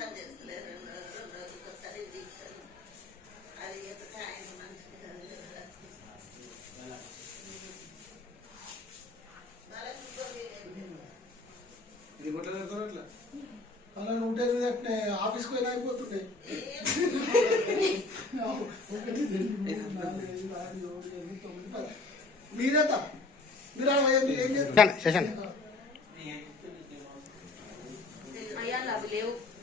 పని చేస్తలేరు రెండు రోజులు ఒకసారి తీసాను అది ఎప్పుడు ఆయన మనిషి అలా నూట ఎనిమిది అంటే ఆఫీస్కి వెళ్ళి అయిపోతుండే ఒకటి మీరేత మీరు ఏం చేస్తారు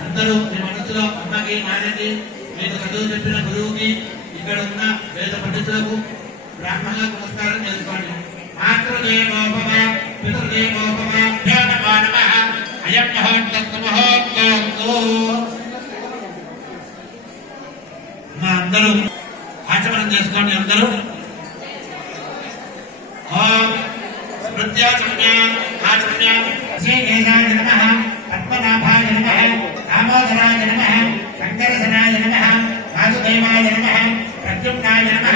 అందరూ మీ మనసులో అమ్మకి నాన్నకి మీకు చదువు చెప్పిన గురువుకి ఇక్కడ ఉన్న వేద పండితులకు బ్రాహ్మణులకు నమస్కారం చేసుకోండి మాతృదేవోపమ పితృదేవోపమ నమో నమః అయం మహోత్తమ మా అందరూ ఆచమనం చేసుకోండి అందరూ ఓం స్మృత్యాచమ్యాం ఆచమ్యాం శ్రీకేశాయ నమ పద్మనాభాయ నమ దామోదరాయ నమ శంకరసనాయ నమ వాసుదేవాయ నమ ప్రద్యుమ్నాయ నమ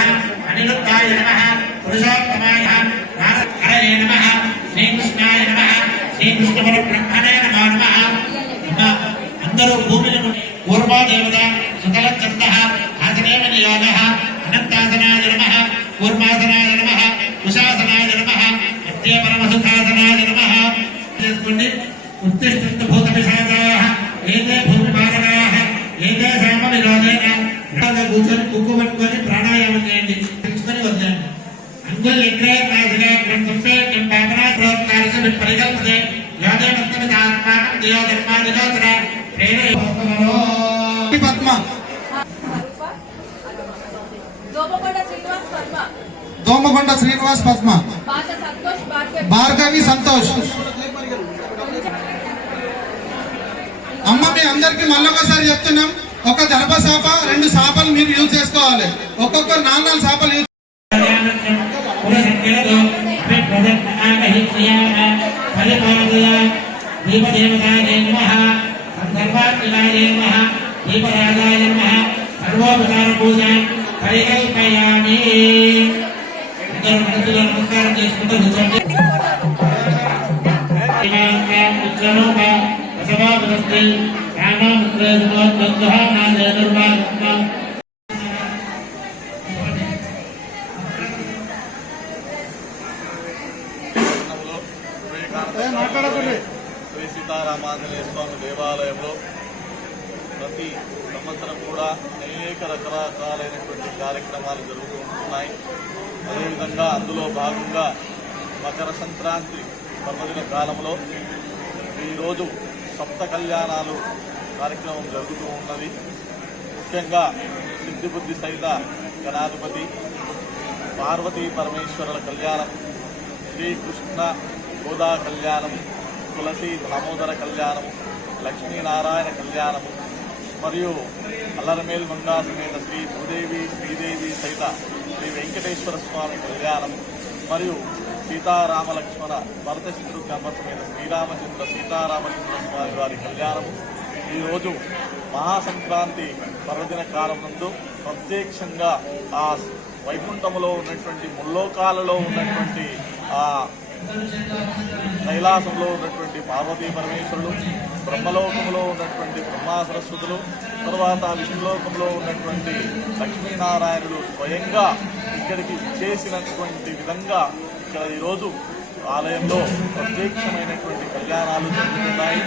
అనిరుద్ధాయ నమ పురుషోత్తమాయ నారదకరయే నమ శ్రీకృష్ణాయ నమ శ్రీకృష్ణపర బ్రహ్మణే నమో. నమ అందరూ భూమిని కూర్మాదేవత సుతలచంద ఆసనేవ నియోగ అనంతాసనాయ నమ కూర్మాసనాయ నమ కుశాసనాయ నమ నిత్య పరమసుఖాసనాయ నమ చేసుకోండి ఉత్తిష్ట భూత విషాదాయ ఏదే భూమి బాధనాయ ఏదే శ్యామ విరోధేన కూర్చొని కుక్కు పట్టుకొని ప్రాణాయామం చేయండి తెలుసుకొని వద్దండి అంగుల్ ఎగ్రే నాశిగా గ్రంథంపే పాపనా దోమకొండ శ్రీనివాస్ పద్మ. దోమకొండ శ్రీనివాస్ భార్గవి సంతోష్. అమ్మ మీ అందరికి మళ్ళొకసారి చెప్తున్నాం. ఒక దర్భ సాప రెండు సాపలు మీరు యూజ్ చేసుకోవాలి. ఒక్కొక్కరు నాలుగు నాలుగు సాపలు యూజ్ దీపదేవతాయ నమః సందర్భాత్మికాయ నమః దీపరాజాయ నమః సర్వోపచార పూజ పరికల్పయామి అందరూ మనసులో నమస్కారం చేసుకుంటూ కూర్చోండి సభాపతి శ్రీ సీతారామాంజనేయ స్వామి దేవాలయంలో ప్రతి సంవత్సరం కూడా అనేక రకరకాలైనటువంటి కార్యక్రమాలు జరుగుతూ ఉంటున్నాయి. అదేవిధంగా అందులో భాగంగా మకర సంక్రాంతి పర్వదిన కాలంలో ఈరోజు సప్త కళ్యాణాలు కార్యక్రమం జరుగుతూ ఉన్నది. ముఖ్యంగా సిద్ధిబుద్ధి సైత గణాధిపతి పార్వతీ పరమేశ్వరుల కళ్యాణం శ్రీకృష్ణ గోదా కళ్యాణం తులసి దామోదర కళ్యాణము లక్ష్మీనారాయణ కళ్యాణము మరియు అల్లరమేల్ మంగా సమేత శ్రీ భూదేవి శ్రీదేవి సైత శ్రీ వెంకటేశ్వర స్వామి కళ్యాణం మరియు సీతారామలక్ష్మణ లక్ష్మణ భరత సమేత శ్రీరామచంద్ర సీతారామచంద్ర స్వామి వారి కళ్యాణము ఈరోజు మహాసంక్రాంతి పర్వదిన కాలం నందు ప్రత్యక్షంగా ఆ వైకుంఠములో ఉన్నటువంటి ముల్లోకాలలో ఉన్నటువంటి ఆ కైలాసంలో ఉన్నటువంటి పార్వతీ పరమేశ్వరుడు బ్రహ్మలోకంలో ఉన్నటువంటి బ్రహ్మా సరస్వతులు తర్వాత విష్ణులోకంలో ఉన్నటువంటి లక్ష్మీనారాయణులు స్వయంగా ఇక్కడికి చేసినటువంటి విధంగా ఇక్కడ ఈరోజు ఆలయంలో ప్రత్యక్షమైనటువంటి కళ్యాణాలు జరుగుతున్నాయి.